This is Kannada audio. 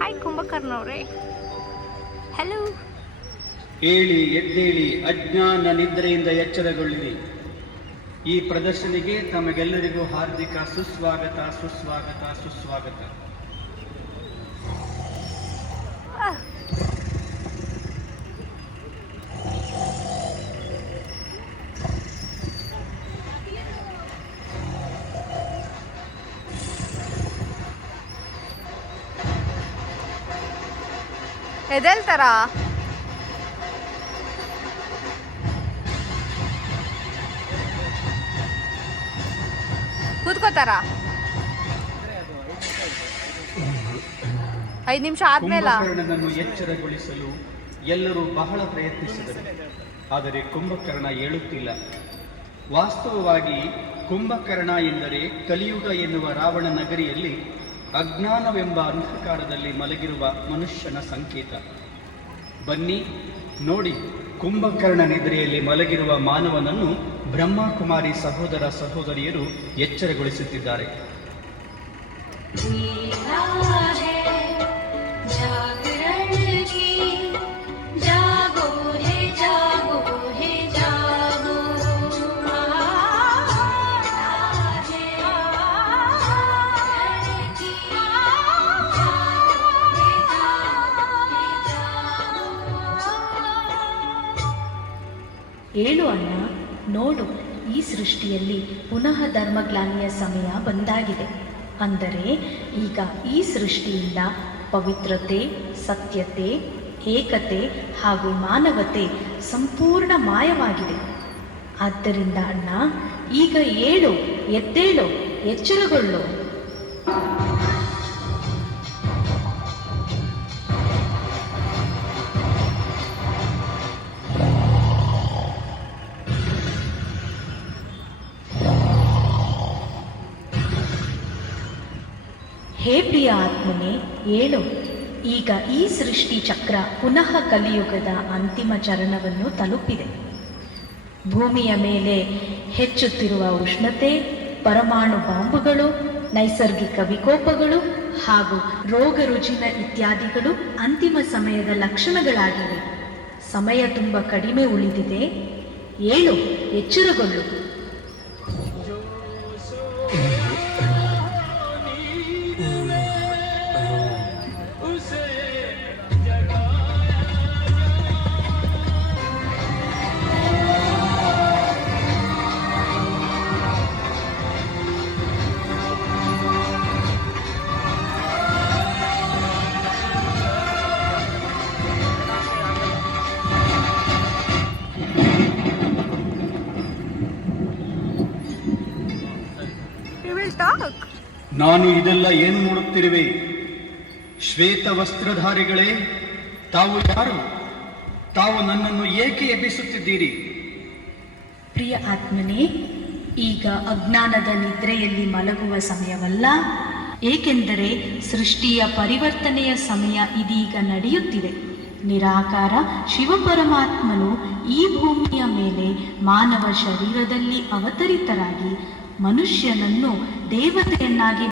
Hi ಕುಂಭಕರ್ಣವ್ರೆ, hello. ಏಳಿ ಎದ್ದೇಳಿ, ಅಜ್ಞಾನ ನಿದ್ರೆಯಿಂದ ಎಚ್ಚರಗೊಳ್ಳಿರಿ. ಈ ಪ್ರದರ್ಶನಿಗೆ ತಮಗೆಲ್ಲರಿಗೂ ಹಾರ್ದಿಕ ಸುಸ್ವಾಗತ ಸುಸ್ವಾಗತ ಸುಸ್ವಾಗತ. ಎದ್ದೇಳ್ತಾರ? ಕೂತ್ಕೋತಾರ? 5 ನಿಮಿಷ ಆದ್ಮೇಲೆ ಕುಂಭಕರ್ಣನನ್ನು ಎಚ್ಚರಗೊಳಿಸಲು ಎಲ್ಲರೂ ಬಹಳ ಪ್ರಯತ್ನಿಸಿದರು, ಆದರೆ ಕುಂಭಕರ್ಣ ಏಳುತ್ತಿಲ್ಲ. ವಾಸ್ತವವಾಗಿ ಕುಂಭಕರ್ಣ ಎಂದರೆ ಕಲಿಯುಗ ಎನ್ನುವ ರಾವಣ ನಗರಿಯಲ್ಲಿ ಅಜ್ಞಾನವೆಂಬ ಅಂಧಕಾರದಲ್ಲಿ ಮಲಗಿರುವ ಮನುಷ್ಯನ ಸಂಕೇತ. ಬನ್ನಿ ನೋಡಿ, ಕುಂಭಕರ್ಣ ನಿದ್ರೆಯಲ್ಲಿ ಮಲಗಿರುವ ಮಾನವನನ್ನು ಬ್ರಹ್ಮಕುಮಾರಿ ಸಹೋದರ ಸಹೋದರಿಯರು ಎಚ್ಚರಗೊಳಿಸುತ್ತಿದ್ದಾರೆ. ಏಳು ಅಣ್ಣ, ನೋಡು, ಈ ಸೃಷ್ಟಿಯಲ್ಲಿ ಪುನಃ ಧರ್ಮಗ್ಲಾನಿಯ ಸಮಯ ಬಂದಾಗಿದೆ. ಅಂದರೆ ಈಗ ಈ ಸೃಷ್ಟಿಯಿಂದ ಪವಿತ್ರತೆ, ಸತ್ಯತೆ, ಏಕತೆ ಹಾಗೂ ಮಾನವತೆ ಸಂಪೂರ್ಣ ಮಾಯವಾಗಿದೆ. ಆದ್ದರಿಂದ ಅಣ್ಣ, ಈಗ ಏಳು, ಎದ್ದೇಳು, ಎಚ್ಚರಗೊಳ್ಳು. ಹೇ ಪ್ರಿಯ ಆತ್ಮನೇ, ಏಳು. ಈಗ ಈ ಸೃಷ್ಟಿ ಚಕ್ರ ಪುನಃ ಕಲಿಯುಗದ ಅಂತಿಮ ಚರಣವನ್ನು ತಲುಪಿದೆ. ಭೂಮಿಯ ಮೇಲೆ ಹೆಚ್ಚುತ್ತಿರುವ ಉಷ್ಣತೆ, ಪರಮಾಣು ಬಾಂಬುಗಳು, ನೈಸರ್ಗಿಕ ವಿಕೋಪಗಳು ಹಾಗೂ ರೋಗ ರುಜಿನ ಇತ್ಯಾದಿಗಳು ಅಂತಿಮ ಸಮಯದ ಲಕ್ಷಣಗಳಾಗಿವೆ. ಸಮಯ ತುಂಬ ಕಡಿಮೆ ಉಳಿದಿದೆ. ಏಳು, ಎಚ್ಚರಗೊಳ್ಳು. ನಾನು ಇದೆಲ್ಲ ಏನು ನೋಡುತ್ತಿರುವೆ? ಶ್ವೇತ ವಸ್ತ್ರಧಾರಿಗಳೇ, ತಾವು ಯಾರು? ತಾವು ನನ್ನನ್ನು ಏಕೆ ಎಬ್ಬಿಸುತ್ತಿದ್ದೀರಿ? ಪ್ರಿಯ ಆತ್ಮನೇ, ಈಗ ಅಜ್ಞಾನದ ನಿದ್ರೆಯಲ್ಲಿ ಮಲಗುವ ಸಮಯವಲ್ಲ. ಏಕೆಂದರೆ ಸೃಷ್ಟಿಯ ಪರಿವರ್ತನೆಯ ಸಮಯ ಇದೀಗ ನಡೆಯುತ್ತಿದೆ. ನಿರಾಕಾರ ಶಿವಪರಮಾತ್ಮನು ಈ ಭೂಮಿಯ ಮೇಲೆ ಮಾನವ ಶರೀರದಲ್ಲಿ ಅವತರಿತರಾಗಿ ಮನುಷ್ಯನನ್ನು ದೇವತೆಯನ್ನಾಗಿ